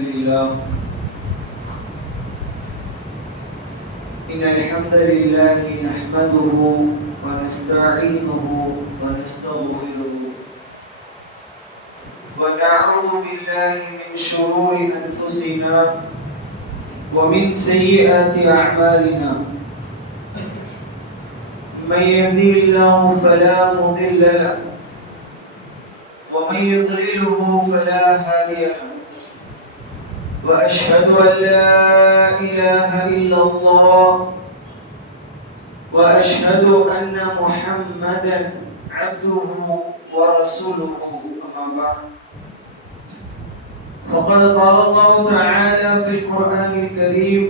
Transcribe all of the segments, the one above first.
لله إن الحمد لله نحمده ونستعينه ونستغفره ونعوذ بالله من شرور أنفسنا ومن سيئات أعمالنا من يهدي الله فلا مضل له ومن يضلله فلا هادي له وأشهد أن لا إله إلا الله وأشهد أن محمدا عبده ورسوله أما بعد فقد قال الله تعالى في القرآن الكريم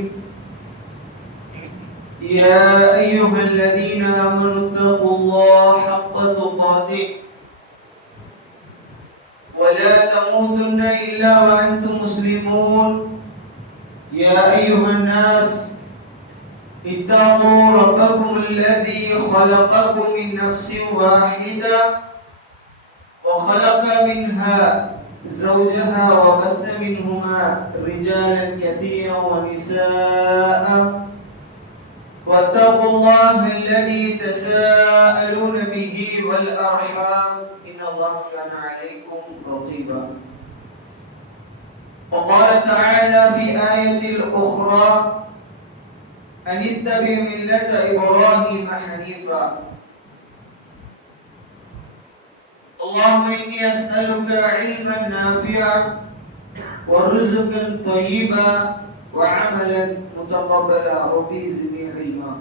يا أيها الذين آمنوا اتقوا الله حق تقاته ولا تموتن إلا وأنتم مسلمون يا أيها الناس اتقوا ربكم الذي خلقكم من نفس واحدة وخلق منها زوجها وبث منهما رجالا كثيرا ونساء واتقوا الله الذي تساءلون به والأرحام إن الله كان عليكم رقيبا وقال تعالى في آية أخرى أن اتبع ملة إبراهيم حنيفا اللهم إني أسألك علما نافعا ورزقا طيبا وعملا متقبلا ربي زدني علما.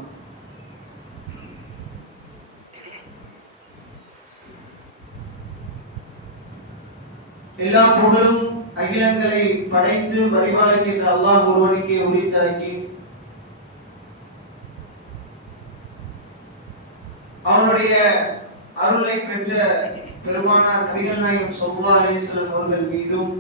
எல்லா புகழும் அகிலங்களை படைத்து பரிபாலிக்கின்ற அல்லாஹ் ஒருவனுக்கே உரித்தாக்கி அவனுடைய அருளை பெற்ற பெருமானார் நபிகள் நாயகம் ஸல்லல்லாஹு அலைஹி வஸல்லம் அவர்கள் மீதும்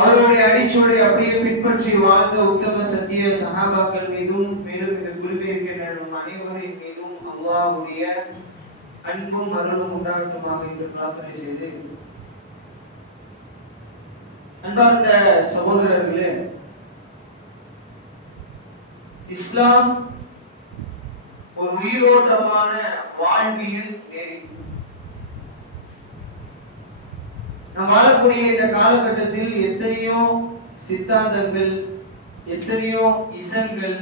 அவருடைய அடிச்சுவடை அப்படியே பின்பற்றி வாழ்ந்த உத்தம சத்திய சஹாபாக்கள் மீதும் மேலும் இந்த குழுவில் இருக்கின்ற நம் அனைவரின் மீதும் அல்லாஹ்வுடைய அன்பும் அருளும் உண்டாகட்டுமாக என்று பிரார்த்தனை செய்து, அன்பார்ந்த சகோதரர்களே, இஸ்லாம் ஒரு உயிரோட்டமான வாழ்வியல் நெறி. நாம் வாழக்கூடிய இந்த காலகட்டத்தில் எத்தனையோ சித்தாந்தங்கள், எத்தனையோ இசங்கள்,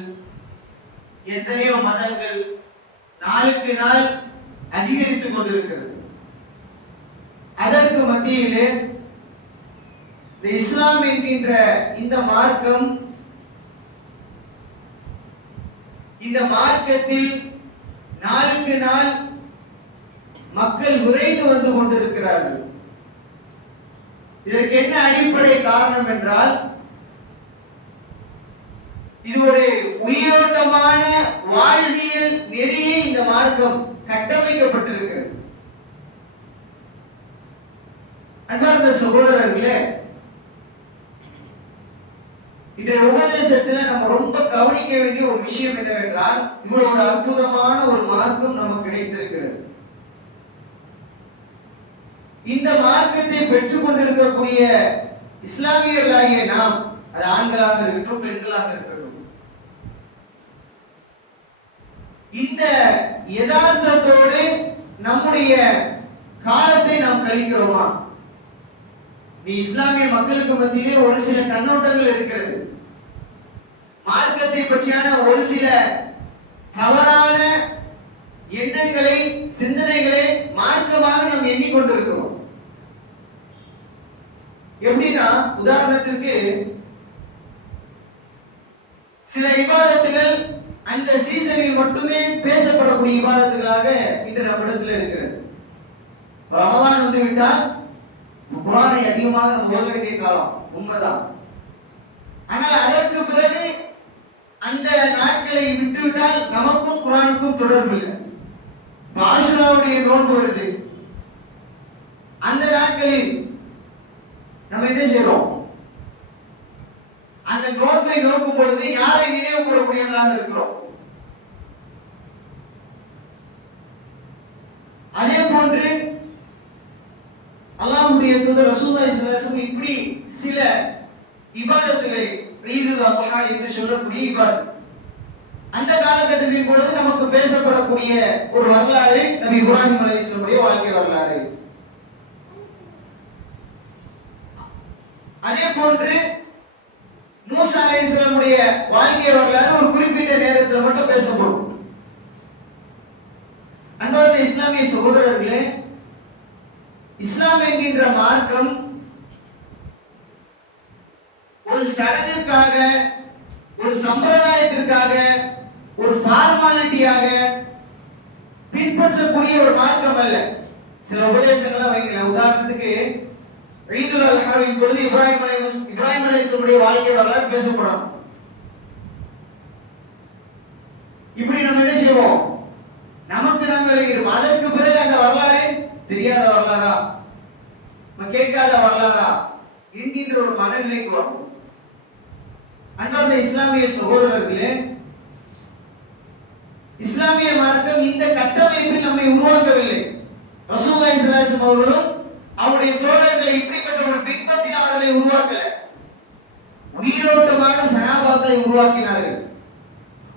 எத்தனையோ மதங்கள் நாளுக்கு நாள் அதிகரித்துக் கொண்டிருக்கிறது. அதற்கு மத்தியிலே இந்த இஸ்லாம் என்கின்ற இந்த மார்க்கம், இந்த மார்க்கத்தில் நாளுக்கு நாள் மக்கள் விரைந்து வந்து கொண்டிருக்கிறார்கள். இதற்கு என்ன அடிப்படை காரணம் என்றால், இது ஒரு உயிரோட்டமான வாழ்வியல் நெறியை இந்த மார்க்கம் கட்டமைக்கப்பட்டிருக்கிறது. அன்பார்ந்த சகோதரர்களே, இந்த உபதேசத்துல நம்ம ரொம்ப கவனிக்க வேண்டிய ஒரு விஷயம் என்னவென்றால், இவ்வளவு ஒரு அற்புதமான ஒரு மார்க்கம் நமக்கு கிடைத்திருக்கிறது. இந்த மார்க்கத்தை பெற்றுக் கொண்டிருக்கக்கூடிய இஸ்லாமியர்களாகிய நாம், அது ஆண்களாக இருக்கட்டும் பெண்களாக இருக்கட்டும், இந்த யதார்த்தத்தோடு நம்முடைய காலத்தை நாம் கழிக்கிறோமா? நீ இஸ்லாமிய மக்களுக்கு மத்தியிலே ஒரு சில கண்ணோட்டங்கள் இருக்கிறது. மார்க்கத்தை பற்றியான ஒரு சில தவறான எண்ணங்களை, சிந்தனைகளை மார்க்கமாக நாம் எண்ணிக்கொண்டிருக்கிறோம். எப்படின்னா, உதாரணத்திற்கு சில இபாதத்துகள் அந்த சீசனில் மட்டுமே பேசப்படக்கூடிய இபாதத்துகளாக இன்று நம்மிடத்தில் இருக்கிறது. ரமலான் வந்து விட்டால் குர்ஆனை அதிகமாக நம்ம ஓத வேண்டிய காலம், உண்மைதான். ஆனால் அதற்கு பிறகு அந்த நாட்களை விட்டுவிட்டால் நமக்கும் குர்ஆனுக்கும் தொடர்பு இல்லை. ஆஷுராவுடைய நோன்பு வருது, அந்த நாட்களில் நம்ம என்ன செய்யறோம்? அந்த நோன்பை நோக்கும் பொழுது யாரை நினைவு கூறக்கூடியவர்களாக இருக்கிறோம்? அதே போன்று அல்லாஹ்வுடைய தூதர் ரசூலுல்லாஹி ஸல்லல்லாஹு அலைஹி வஸல்லம் இப்படி சில இபாதத்துகளை ஈதுல் அத்ஹா என்று சொல்லக்கூடிய இபாதத் அந்த காலகட்டத்தின் பொழுது நமக்கு பேசப்படக்கூடிய ஒரு வரலாறு நபி இப்ராஹிம் அலைஹிஸ்ஸலாமுடைய வாழ்க்கை வரலாறு. அதே போன்று மூசா அலைஹிஸ்ஸலாமுடைய வாழ்க்கை வரலாறு ஒரு குறிப்பிட்ட நேரத்தில் மட்டும் பேசப்படும். அன்பார்ந்த இஸ்லாமிய சகோதரர்களே, இஸ்லாம் என்கின்ற மார்க்கம் ஒரு சடங்குக்காக, ஒரு சம்பிரதாயத்திற்காக, ஒரு ஃபார்மாலிட்டியாக பின்பற்றக்கூடிய ஒரு மார்க்கம் அல்ல. சில உபதேசங்களை வைங்களேன். உதாரணத்துக்கு ஈதுல் அல்ஹாவின் பொழுது இப்ராஹிம் அலைஹிஸ்ஸலாமுடைய வாழ்க்கை வரலாறு பேசப்படும். இப்படி நம்ம என்ன செய்வோம்? நமக்கு நம்ம அதற்கு பிறகு அந்த வரலாறு தெரியாத வரலாறா, கேட்காத வரலாறா என்கின்ற ஒரு மனநிலைக்கு வரும். அன்பார்ந்த இஸ்லாமிய சகோதரர்களே, இஸ்லாமிய மார்க்கம் இந்த கட்டமைப்பில் நம்மை உருவாக்கவில்லை. ரசூலுல்லாஹி ஸல்லல்லாஹு அலைஹி வஸல்லம் அவர்களும் அவருடைய தோழர்களை இப்படிப்பட்ட ஒரு பின்பற்றின அவர்களை உருவாக்கல. உயிரோட்டமாக சஹாபாக்களை உருவாக்கினார்கள்.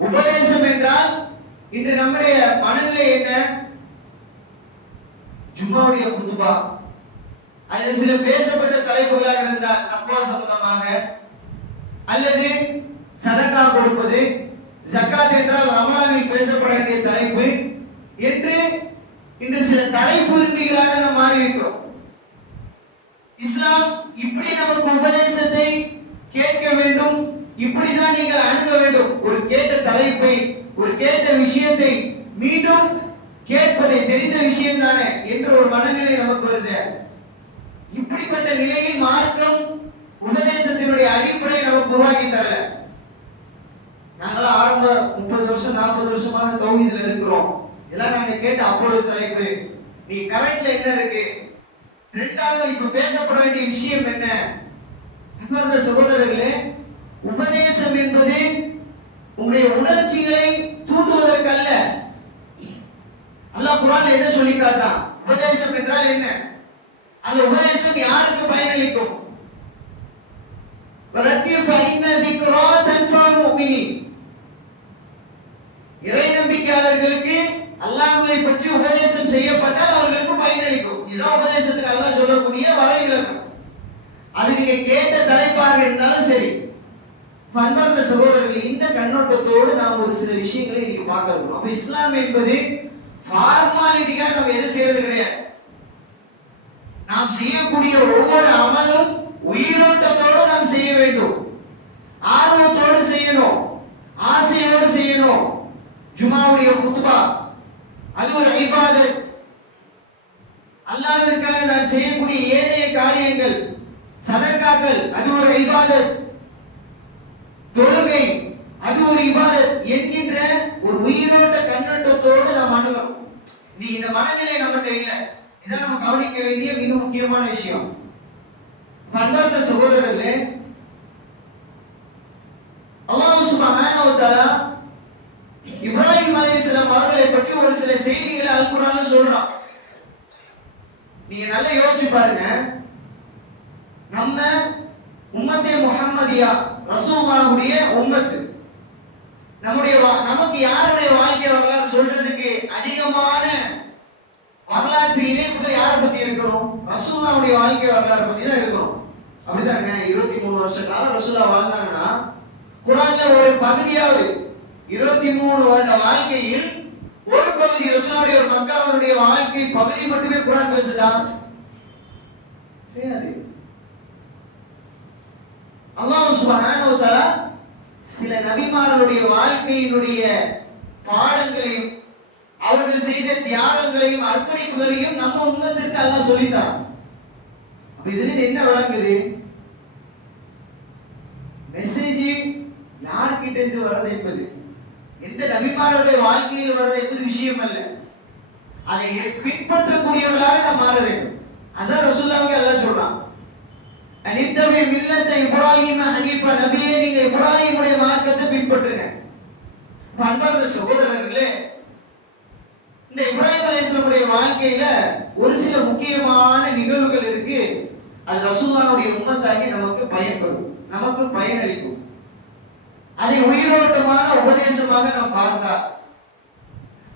உபதேசம் என்றால் இன்று நம்முடைய மனநிலை என்ன? ஜும்மாவுடைய குதுபா, அதில் சில பேசப்பட்ட தலைப்புகளாக இருந்தால் தக்வா சம்பந்தமாக, அல்லது சதகா கொடுப்பது, ஜகாத் என்றால் ரமலானில் பேசப்பட வேண்டிய தலைப்பு என்று இன்று சில தலைப்பு விரும்பிகளாக நாம் மாறிவிட்டோம். இஸ்லாம் இப்படி நமக்கு உபதேசத்தை கேட்க வேண்டும், இப்படிதான் நீங்கள் அணுக வேண்டும். ஒரு கேட்ட தலைப்பை, ஒரு கேட்ட விஷயத்தை மீண்டும் கேட்பதை தெரிந்த விஷயம் தானே என்ற ஒரு மனநிலை நமக்கு வருது. இப்படிப்பட்ட நிலையில் மார்க்கம் உபதேசத்தினுடைய அடிப்படை நமக்கு உருவாக்கி தரல. நாங்களாம் ஆரம்ப 30 வருஷம் 40 வருஷமாக தௌஹீதுல இருக்கிறோம். இதெல்லாம் நாங்க கேட்ட அப்பொழுது தலைப்பு. நீ கரண்ட்ல என்ன இருக்கு, ரெண்டாவது இப்ப பேசப்பட வேண்டிய விஷயம் என்ன? அன்பார்ந்த சகோதரர்களே, உபதேசம் என்பது உங்களுடைய உணர்ச்சிகளை தூண்டுவதற்கல்ல. அல்லாஹ் குர்ஆன்ல என்ன சொல்லி காட்டுறான்? உபதேசம் என்றால் என்ன? அந்த உபதேசம் யாருக்கு பயனளிக்கும்? வதக்கிர் ஃபஇன்ன திக்ரா தன்ஃபஉல் முஃமினீன். இறை நம்பிக்கையாளர்களுக்கு அல்லாஹ்வை பற்றி உபதேசம் செய்யப்பட்டால் அவர்களுக்கு பயனளிக்கும். இதுதான் உபதேசத்துக்கு அல்லாஹ் சொல்லக்கூடிய வரைவிலக்கணம். அது நீங்க கேட்ட தலைப்பாக இருந்தாலும் சரி. அன்பார்ந்த சகோதரர்களே, இந்த கண்ணோட்டத்தோடு நாம் ஒரு சில விஷயங்களை இன்னைக்கு பார்க்க இருக்கிறோம். அப்ப இஸ்லாம் என்பது ஃபார்மாலிட்டிக்காக நம்ம எது செய்யறது கிடையாது. நாம் செய்யக்கூடிய ஒவ்வொரு அமலும் உயிரோட்டத்தோடு நாம் செய்ய வேண்டும், ஆர்வத்தோடு செய்யணும், ஆசையோடு செய்யணும். ஜுமாவுடைய குத்பா அது ஒரு இபாதத். அல்லாஹ்விற்காக நான் செய்யக்கூடிய ஏனைய காரியங்கள், சதகாக்கள் அது ஒரு இபாதத், தொழுகை அது ஒரு இபாதத் என்கின்ற ஒரு உயிரோட்ட கண்ணோட்டத்தோடு நாம் அணுகணும். நீ இந்த மனநிலை நம்மகிட்ட இல்லை. இதான் நம்ம கவனிக்க வேண்டிய மிக முக்கியமான விஷயம். அன்பார்ந்த சகோதரர்களே, அல்லாஹ் சுப்ஹானஹு வ தஆலா இப்ராஹிம் அலைஹிஸ்ஸலாம் அவர்களை பற்றி ஒரு சில செய்திகளை அல் குர்ஆன்ல சொல்றான். நீங்க நல்லா யோசிச்சு பாருங்க. நம்ம உம்மத்தே முஹம்மதியா, ரசூலுல்லாஹ்வுடைய உம்மத், நமக்கு யாருடைய வாழ்க்கை வரலாறு சொல்றதுக்கு அதிகமான வரலாற்று இணைப்புகள் யாரை பத்தி இருக்கணும்? ரசூலுல்லாஹ்வுடைய வாழ்க்கை வரலாறு பத்தி தான் இருக்கணும். அப்படிதாங்க. 23 வருஷ காலம் ரசூலுல்லாஹ் வாழ்ந்தாங்கன்னா குர்ஆன்ல ஒரு பகுதியாவது 23 வருட வாழ்க்கையில் ஒரு பகுதி ரசூலுல்லாஹ்வுடைய ஒரு மக்காவுடைய வாழ்க்கை பகுதி மட்டுமே குர்ஆன் பேசுதா? கிடையாது. அல்லாஹ் சுப்ஹானஹு வ தஆலா சில நபிமார்களுடைய வாழ்க்கையினுடைய பாடங்களையும் அவர்கள் செய்த தியாகங்களையும் அர்ப்பணிப்புகளையும் நம்ம உம்மத்திற்கு அல்லாஹ் சொல்லித்தார். அப்ப இதுல என்ன விளங்குது? மெசேஜ் யார்கிட்ட இருந்து வர்றது என்பது, எந்த நபிமாருடைய வாழ்க்கையில் வர்றது என்பது விஷயம் அல்ல. அதை பின்பற்றக்கூடியவர்களாக நாம் மாற வேண்டும். அதான் ரசூலுல்லாஹ்வுக்கு அல்லாஹ் சொல்றான், அனித்தபி மில்லத இப்ராஹிம் ஹனீஃபா. நபியே, நீங்க இப்ராஹிமுடைய மார்க்கத்தை பின்பற்றுங்க. அன்பார்ந்த சகோதரர்களே, இந்த இப்ராஹிம் அலைஹிஸ்ஸலாமுடைய வாழ்க்கையில ஒரு சில முக்கியமான நிகழ்வுகள் இருக்கு. அது ரசூலுல்லாஹ்வுடைய உம்மத்தாகி நமக்கு பயன்படும், நமக்கு பயனளிக்கும். அதை உயிரோட்டமான உபதேசமாக நாம் பார்த்தால்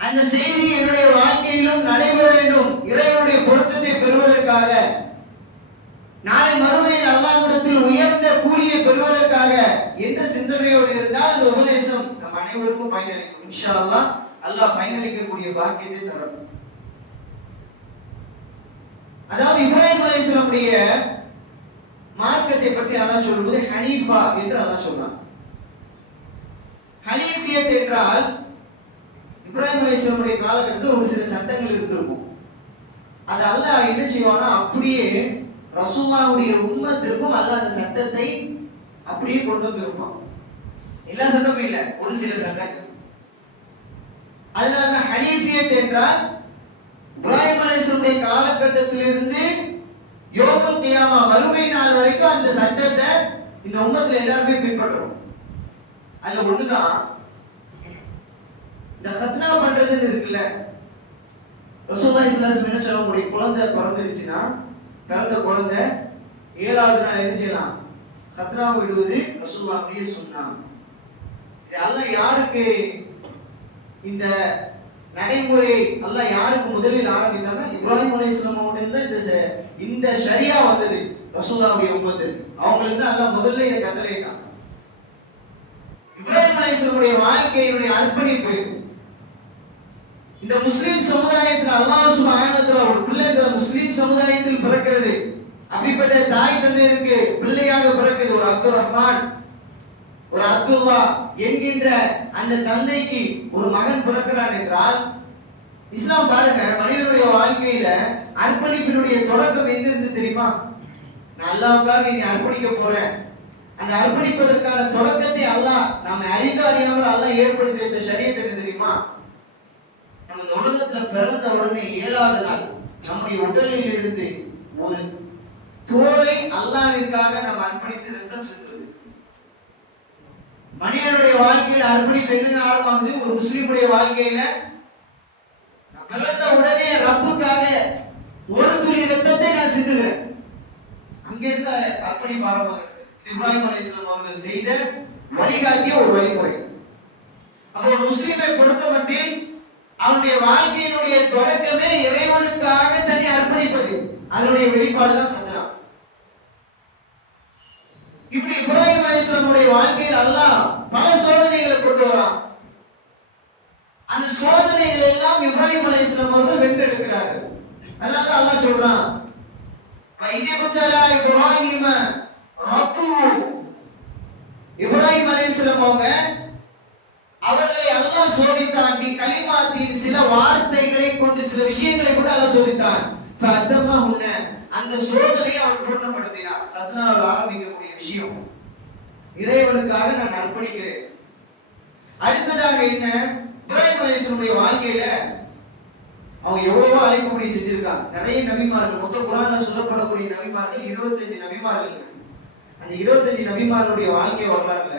அந்த செய்தி என்னுடைய வாழ்க்கையிலும் நடைபெற வேண்டும், இறைவனுடைய பொருத்தத்தை பெறுவதற்காக, நாளை மறுமையில் அல்லாஹ்விடத்தில் உயர்ந்த கூலியை பெறுவதற்காக என்ற சிந்தனையோடு இருந்தால் அந்த உபதேசம் நம் அனைவருக்கும் பயனளிக்கும். இன்ஷா அல்லாஹ் அல்லாஹ் பயனளிக்கக்கூடிய பாக்கியத்தை தரும். அதாவது இப்ராஹிம் அலைஹிஸ்ஸலாமுடைய மார்க்கத்தை பற்றி அல்லாஹ் சொல்லும்போது ஹனீஃபா என்று அல்லாஹ் சொல்றான். ஹனீஃபியத் என்றால் இப்ராஹிம் அலைஹிஸ்ஸலாமுடைய காலகட்டத்தில் ஒரு சில சட்டங்கள் இருந்திருக்கும். அது அல்லாஹ் என்ன செய்வானா, அப்படியே ரசூலுல்லாஹ்வுடைய உம்மத்திற்கும் அல்லாஹ் அந்த சட்டத்தை அப்படியே கொண்டு வந்திருப்பான். எல்லா சட்டமும் இல்லை, ஒரு சில சட்டங்கள். அதனால ஹனீஃபியத் என்றால் இப்ராஹிம் அலைஹிஸ்ஸலாமுடைய காலகட்டத்திலிருந்து யௌமுல் கியாமா மறுமை நாள் வரைக்கும் அந்த சட்டத்தை இந்த உம்மத்துல எல்லாருமே பின்பற்றணும். அதுல ஒண்ணுதான் இந்த சத்னா பண்றதுன்னு இருக்குல்ல. ரசூலுல்லாஹி ஸல்லல்லாஹு அலைஹி வஸல்லம் என்ன சொல்லுவாங்க, குழந்தை பிறந்துருச்சுன்னா பிறந்த குழந்தை 7வது நாள் என்ன செய்யலாம், சத்னா விடுவது ரசூலுல்லாஹ்வுடைய சுன்னா. இது அல்லாஹ் யாருக்கு இந்த நடைமுறை அல்லாஹ் யாருக்கு முதலில் ஆரம்பித்தாங்க, இப்ராஹிம் அலைஹிஸ்ஸலாம் அவங்களுக்கு இந்த ஷரியா வந்தது. ரசூலுல்லாஹ்வுடைய உம்மத்து அவங்களுக்கு தான் அல்லாஹ் முதல்ல இதை கட்டளையிட்டான். இப்ராஹிம் அலைஹிஸ்ஸலாமுடைய வாழ்க்கையினுடைய அர்ப்பணிப்பு இந்த முஸ்லிம் சமுதாயத்தில் அல்லாஹ் சுப்ஹானஹு வ தஆலா ஒரு பிள்ளை இந்த முஸ்லிம் சமுதாயத்தில் பிறக்கிறது. அப்படிப்பட்ட தாய் தந்தையருக்கு பிள்ளையாக பிறக்குது ஒரு அப்துல் ரஹ்மான், ஒரு அப்துல்லா என்கின்ற அந்த தந்தைக்கு ஒரு மகன் பிறக்கிறான் என்றால், இஸ்லாம் பாருங்க மனிதனுடைய வாழ்க்கையில அர்ப்பணிப்பினுடைய தொடக்கம் எங்க இருந்து தெரியுமா? நான் அல்லாஹ்வுக்காக இனி அர்ப்பணிக்க போறேன். அந்த அர்ப்பணிப்பதற்கான தொடக்கத்தை அல்லாஹ் நாம அறிந்து அறியாமல் அல்லாஹ் ஏற்படுத்திய இந்த ஷரியத் என்ன தெரியுமா? நம்ம இந்த உலகத்துல பிறந்த உடனே 7வது நாள் நம்முடைய உடலில் இருந்து ஒரு தோலை அல்லாஹ்விற்காக நம்ம அர்ப்பணித்து ரத்தம் சிந்துவது. மனிதனுடைய வாழ்க்கையில் அர்ப்பணிப்பு எங்க ஆரம்பமாகுது? ஒரு முஸ்லிமுடைய வாழ்க்கையில பிறந்த உடனே ரப்புக்காக ஒரு துளி ரத்தத்தை நான் சிந்துகிறேன். அங்கிருந்து அர்ப்பணிப்பு ஆரம்பமாகிறது. இப்ராஹிம் அலைஹிஸ்ஸலாம் அவர்கள் செய்த வழிகாட்டிய ஒரு வழிமுறை. அப்போ ஒரு முஸ்லிமை பொறுத்தமட்டில் அவனுடைய வாழ்க்கையினுடைய தொடக்கமே இறைவனுக்காக தன்னை அர்ப்பணிப்பது. அதனுடைய வெளிப்பாடுதான் சத்னா. இப்படி இப்ராஹிம் அலைஹிஸ்ஸலாமுடைய வாழ்க்கையில் அல்லாஹ் பல சோதனைகளை கொண்டு வரான். அந்த சோதனைகள் எல்லாம் இப்ராஹிம் அலைஹிஸ்ஸலாம் அவர்கள் வென்றெடுக்கிறார்கள். அதனால அல்லாஹ் சொல்றான், வைதிபுத்தலா இப்ராஹிம ரப்பு. இப்ராஹிம் அலைஹிஸ்ஸலாம் அவர்களை அல்லாஹ் சோதித்தான். கலிமாத்தின் சில வார்த்தைகளை கொண்டு சில விஷயங்களை கொண்டு அல்லாஹ் சோதித்தான். அந்த சோதனையை அவர் பூர்ணப்படுத்தினார். சத்னாவில் ஆரம்பிக்கக்கூடிய விஷயம் இறைவனுக்காக நான் அர்ப்பணிக்கிறேன். அடுத்ததாக என்ன, இப்ராஹிம் அலைஹிஸ்ஸலாமுடைய வாழ்க்கையில அவங்க எவ்வளவோ அழைப்புப்படி செஞ்சிருக்காங்க. நிறைய நபிமார்கள், மொத்த குர்ஆன்ல சொல்லப்படக்கூடிய நபிமார்கள் 25 நபிமார்கள். அந்த 25 நபிமார்களுடைய வாழ்க்கை வரலாறுல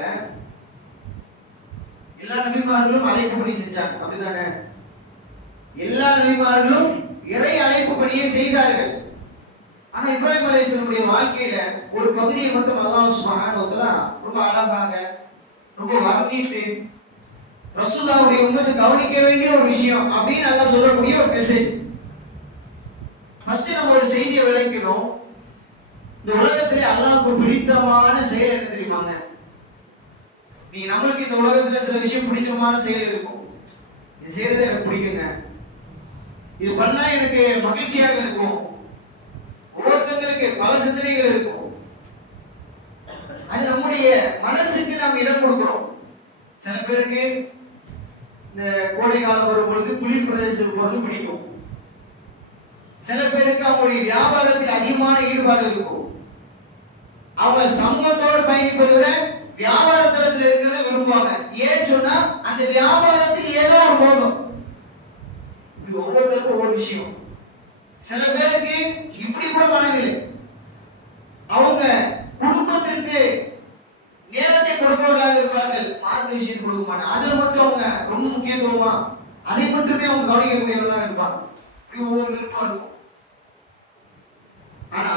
எல்லா நபிமார்களும் அழைப்புப்படி செஞ்சாங்க, அப்படிதானே? எல்லா நபிமார்களும் இறை அழைப்புப்படியே செய்தார்கள். ஆனா இப்ராஹிம் அலைஹிஸ்ஸலாமுடைய வாழ்க்கையில ஒரு பகுதியை மட்டும் அல்லாஹ் சுப்ஹானஹு வ தஆலா ரொம்ப அழகாக ரொம்ப வர்ணித்து ரசூலுல்லாஹ்வுடைய உம்மத்து கவனிக்க வேண்டிய ஒரு விஷயம் அப்படின்னு அல்லாஹ் சொல்லக்கூடிய ஒரு மெசேஜ். ஃபர்ஸ்ட் நம்ம ஒரு செய்தியை விளக்கணும். இந்த உலகத்திலே அல்லாஹ்வுக்கு பிடித்தமான செயல் என்ன தெரியுமாங்க? நீங்க நம்மளுக்கு இந்த உலகத்துல சில விஷயம் பிடிச்சமான செயல் இருக்கும். இது செய்யறது எனக்கு பிடிக்குங்க, இது பண்ணா எனக்கு மகிழ்ச்சியாக இருக்கும். ஒவ்வொருத்தங்களுக்கு பல சிந்தனைகள் இருக்கும். அது நம்முடைய மனசுக்கு நாம் இடம் கொடுக்கிறோம். சில பேருக்கு இந்த கோடை காலம் வரும் பொழுது குளிர் பிரதேசத்துக்கு போறது பிடிக்கும். சில பேருக்கு அவங்களுடைய வியாபாரத்தில் அதிகமான ஈடுபாடு இருக்கும். அவங்க சமூகத்தோடு பயணிப்பதை விட வியாபாரத்தில் இருக்கிறத விரும்புவாங்க. ஏன்னு சொன்னா அந்த வியாபாரத்துக்கு ஏதோ ஒரு மோகம். இப்படி ஒவ்வொருத்தருக்கும் ஒவ்வொரு விஷயம். சில பேருக்கு இப்படி கூட மனநிலை, அவங்க குடும்பத்திற்கு நேரத்தை கொடுப்பவர்களாக இருப்பார்கள், மார்க்க விஷயத்தை கொடுக்க மாட்டாங்க. அதுல மட்டும் அவங்க ரொம்ப முக்கியத்துவமா அதை மட்டுமே அவங்க கவனிக்கக்கூடியவர்களாக இருப்பாங்க. ஒவ்வொரு விருப்பம் இருக்கும். ஆனா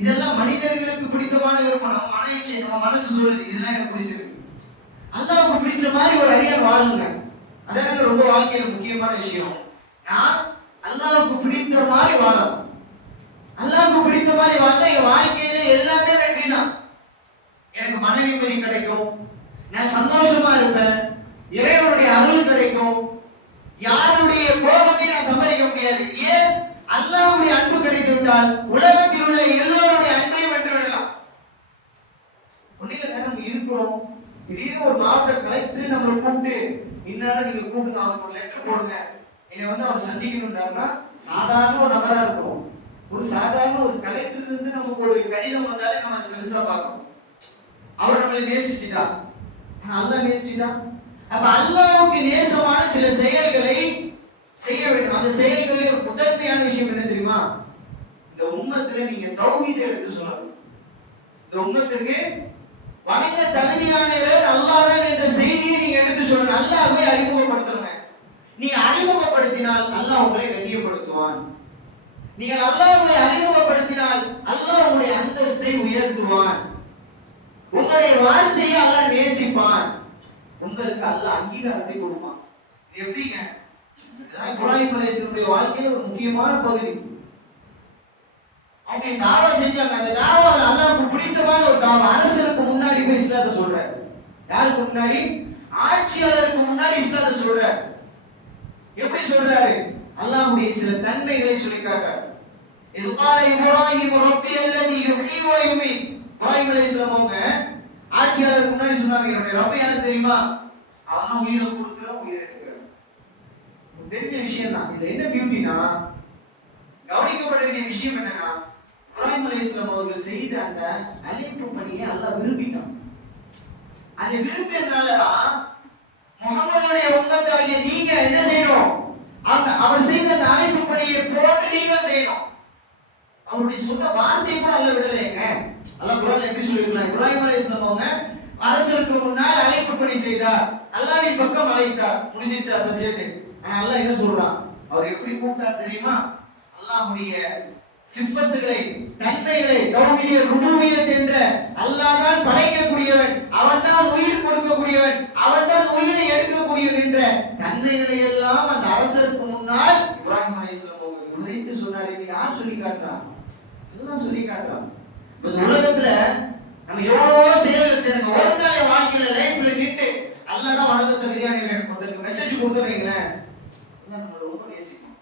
இதெல்லாம் மனிதர்களுக்கு பிடித்தமான விருப்பம். நம்ம மன நம்ம மனசு சொல்லுது இதெல்லாம் எனக்கு பிடிச்சிருக்கு. அல்லாஹ்வுக்கு பிடிச்ச மாதிரி ஒரு அடியார் வாழணுங்க. அதான் ரொம்ப வாழ்க்கையில முக்கியமான விஷயம். நான் அல்லாஹ்வுக்கு பிடித்த மாதிரி வாழணும். அல்லாஹ்வுக்கு பிடித்த மாதிரி வாழ்ந்தா என் வாழ்க்கையில எல்லாமே வெற்றி தான். எனக்கு மன நிம்மதி கிடைக்கும், நான் சந்தோஷமா இருப்பேன், இறைவனுடைய அருள் கிடைக்கும், யாருடைய கோபத்தை நான் சம்பாதிக்க முடியாது. ஏன்? அல்லாஹ்வுடைய அன்பு கிடைத்து விட்டால் உலகத்தில் உள்ள எல்லோருடைய அன்பையும் வென்று விடலாம். ஒன்னில நம்ம இருக்கிறோம், திடீர்னு ஒரு மாவட்ட கலெக்டர் நம்மளை கூப்பிட்டு இன்னார நீங்க கூப்பிட்டு அவருக்கு ஒரு லெட்டர் போடுங்க, என்னை அவர் சந்திக்கணும்னாருன்னா சாதாரண ஒரு நபரா இருக்கும். ஒரு சாதாரண ஒரு கலெக்டர் இருந்து நமக்கு ஒரு கடிதம் வந்தாலே நம்ம அதை பெருசா பார்க்கணும். அவர் நம்மளை நேசிச்சுட்டா, அல்லாஹ் நேசிச்சுட்டா. அப்ப அல்லாஹ்வுக்கு நேசமான சில செயல்களை செய்ய வேண்டும். அந்த செயல்களில் ஒரு முதன்மையான விஷயம் என்ன தெரியுமா? இந்த உம்மத்துல நீங்க தௌஹீதை எடுத்து சொல்லணும். இந்த உம்மத்திற்கு வணங்க தகுதியானவர் அல்லாஹ் தான் என்ற செய்தியை நீங்க எடுத்து சொல்லணும். அல்லாஹ்வை அறிமுகப்படுத்தணுங்க. நீங்க அறிமுகப்படுத்தினால் அல்லாஹ் உங்களை கண்ணியப்படுத்துவான். நீங்கள் அல்லாஹ்வை அறிமுகப்படுத்தினால் அல்லாஹ் உங்களுடைய அந்தஸ்தை உயர்த்துவான். உங்களுடைய வார்த்தையை அல்லாஹ் நேசிப்பான். உங்களுக்கு அல்லாஹ் அங்கீகாரத்தை கொடுப்பான். எப்படிங்க? இதுதான் இப்ராஹிம் அலைஹிஸ்ஸலாமுடைய வாழ்க்கையில ஒரு முக்கியமான பகுதி. அவங்க தாவா செஞ்சாங்க. அந்த தாவால அல்லாஹ்வுக்கு பிடித்தமான ஒரு தாவா. அரசருக்கு முன்னாடி போய் இஸ்லாத்தை சொல்றாரு. யாருக்கு முன்னாடி? ஆட்சியாளருக்கு முன்னாடி இஸ்லாத்தை சொல்றாரு. எப்படி சொல்றாரு? அல்லாஹ்வுடைய சில தன்மைகளை சொல்லி காட்டுறார். இது قال இப்ராஹிம் ரப்பி அல்லதி யுஹ்யி வ யுமீத். இப்ராஹிம் அலைஹிஸ்ஸலாம் அவங்க ஆட்சியாளருக்கு முன்னாடி சொன்னாங்க, என்னுடைய ரப்ப யாரு தெரியுமா? அவன் உயிரை கொடுக்குறான், உயிரை எடுக்கிறான். தெரிஞ்ச விஷயம் தான். இதுல என்ன பியூட்டினா, கவனிக்கப்பட வேண்டிய விஷயம் என்னன்னா, இப்ராஹிம் அலைஹிஸ்ஸலாம் அவர்கள் செய்த அந்த அழைப்பு பணியை அல்லாஹ் விரும்பிட்டான். அதை விரும்பியதுனாலதான் முஹம்மதுடைய உம்மத்தாகிய நீங்க என்ன செய்யணும்? அவர் செய்த அந்த அழைப்பு பணியை போட்டு நீங்களும் செய்யணும். அவருடைய சொன்ன வார்த்தையை கூட அல்லாஹ் விடலைங்க. அல்லாஹ் குர்ஆன்ல எப்படி சொல்லிருக்கலாம்? இப்ராஹிம் அலைஹிஸ்ஸலாம் அவங்க அரசருக்கு முன்னால் அழைப்பு பணி செய்தார், அல்லாஹ்வின் பக்கம் அழைத்தார், முடிஞ்சிச்சா சப்ஜெக்ட். ஆனா அல்லாஹ் என்ன சொல்றான்? அவர் எப்படி கூப்பிட்டார் தெரியுமா? அல்லாஹ்வுடைய சிஃபத்துகளை, தன்மைகளை, தௌஹீத் ருபூபியத் என்ற அல்லாஹ் தான் படைக்கக்கூடியவன், அவன் தான் உயிர் கொடுக்கக்கூடியவன், அவன் தான் உயிரை எடுக்கக்கூடியவன் என்ற தன்மைகளை எல்லாம் அந்த அரசருக்கு முன்னால் இப்ராஹிம் அலைஹிஸ்ஸலாம் அவங்க விவரித்து சொன்னார். என்று யார் சொல்லி காட்டுறான்? எல்லாம் சொல்லி காட்டுறான். இந்த உலகத்துல நம்ம எவ்வளவோ செயல்கள் செய்யறோம். ஒரு நாள் வாழ்க்கையில லைஃப்ல நின்று அல்லாஹ் தான் வணங்க தகுதியானவன் ஒருத்தருக்கு மெசேஜ் கொடுத்துறீங்களேன், அல்லாஹ் நம்மளோட ரொம்ப நேசிக்கும்.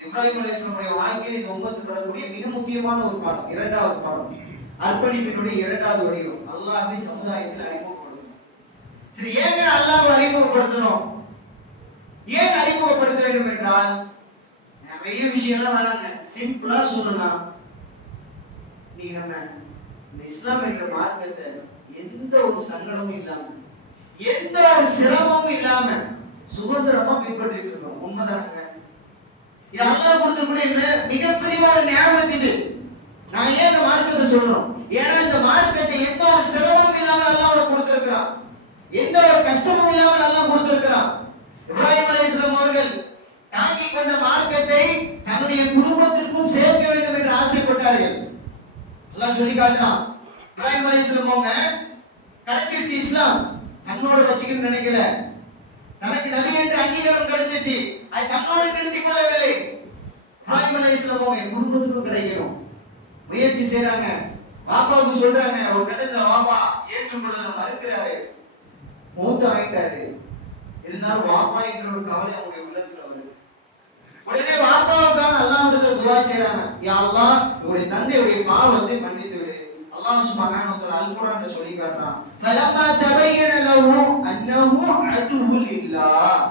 இப்ராஹிம் அலைஹிஸ்ஸலாமுடைய வாழ்க்கையில் இந்த உம்மத்து பெறக்கூடிய மிக முக்கியமான ஒரு பாடம், இரண்டாவது பாடம், அர்ப்பணிப்பினுடைய இரண்டாவது வடிவம், அல்லாஹ்வை சமுதாயத்தில் அறிமுகப்படுத்தணும். சரி, ஏன் அல்லாஹ்வை அறிமுகப்படுத்தணும்? ஏன் அறிமுகப்படுத்த வேண்டும் என்றால், நிறைய விஷயம்லாம் வேணாங்க. சிம்பிளா சொல்லலாம், நீ நம்ம இந்த இஸ்லாம் என்ற மார்க்கத்தை எந்த ஒரு சங்கடமும் இல்லாம, எந்த ஒரு சிரமமும் இல்லாம சுதந்திரமா பின்பற்றிட்டு இருக்கோம். உண்மைதானங்க? இது அல்லாஹ் கொடுக்கக்கூடிய மிகப்பெரிய ஒரு நியாமத். இது நான் ஏன் இந்த மார்க்கத்தை சொல்றோம்? ஏன்னா இந்த மார்க்கத்தை எந்த ஒரு சிரமமும் இல்லாமல் அல்லாஹ் கொடுத்திருக்கிறான், எந்த ஒரு கஷ்டமும் இல்லாமல் அல்லாஹ் கொடுத்திருக்கிறான். இப்ராஹிம் அலைஹிஸ்ஸலாம் அவர்கள் தாங்கிக் கொண்ட மார்க்கத்தை தன்னுடைய குடும்பத்திற்கும் சேர்க்க வேண்டும் என்று ஆசைப்பட்டார்கள். அல்லாஹ் சொல்லி காட்டுறான். இப்ராஹிம் அலைஹிஸ்ஸலாம் அவங்க கிடைச்சிருச்சு இஸ்லாம், தன்னோட வச்சுக்கணும்னு நினைக்கல. தனக்கு நபி என்ற அங்கீகாரம் கிடைச்சிச்சு, அது தன்னோட நிறுத்திக் கொள்ளவில்லை. இப்ராஹிம் அலைஹிஸ்ஸலாம் அவங்க குடும்பத்துக்கும் கிடைக்கணும் முயற்சி செய்றாங்க. பாப்பாவுக்கு சொல்றாங்க. ஒரு கட்டத்துல பாப்பா ஏற்றுக்கொள்ள மறுக்கிறாரு, மூத்த ஆயிட்டாரு. இருந்தாலும் பாப்பா என்ற ஒரு கவலை அவங்களுடைய உள்ளத்துல வருது. உடனே பாப்பாவுக்காக அல்லாஹ்விடத்துல துஆ செய்றாங்க, யா அல்லாஹ் என்னுடைய தந்தையுடைய பாவத்தை மன்னித்து விடு. அல்லாஹ் சுப்ஹானஹு வ தஆலா அல் குர்ஆன்ல சொல்லி காட்டுறான், ஃபலம்மா தபையன லஹு அன்னஹு அதுவு லில்லாஹ்.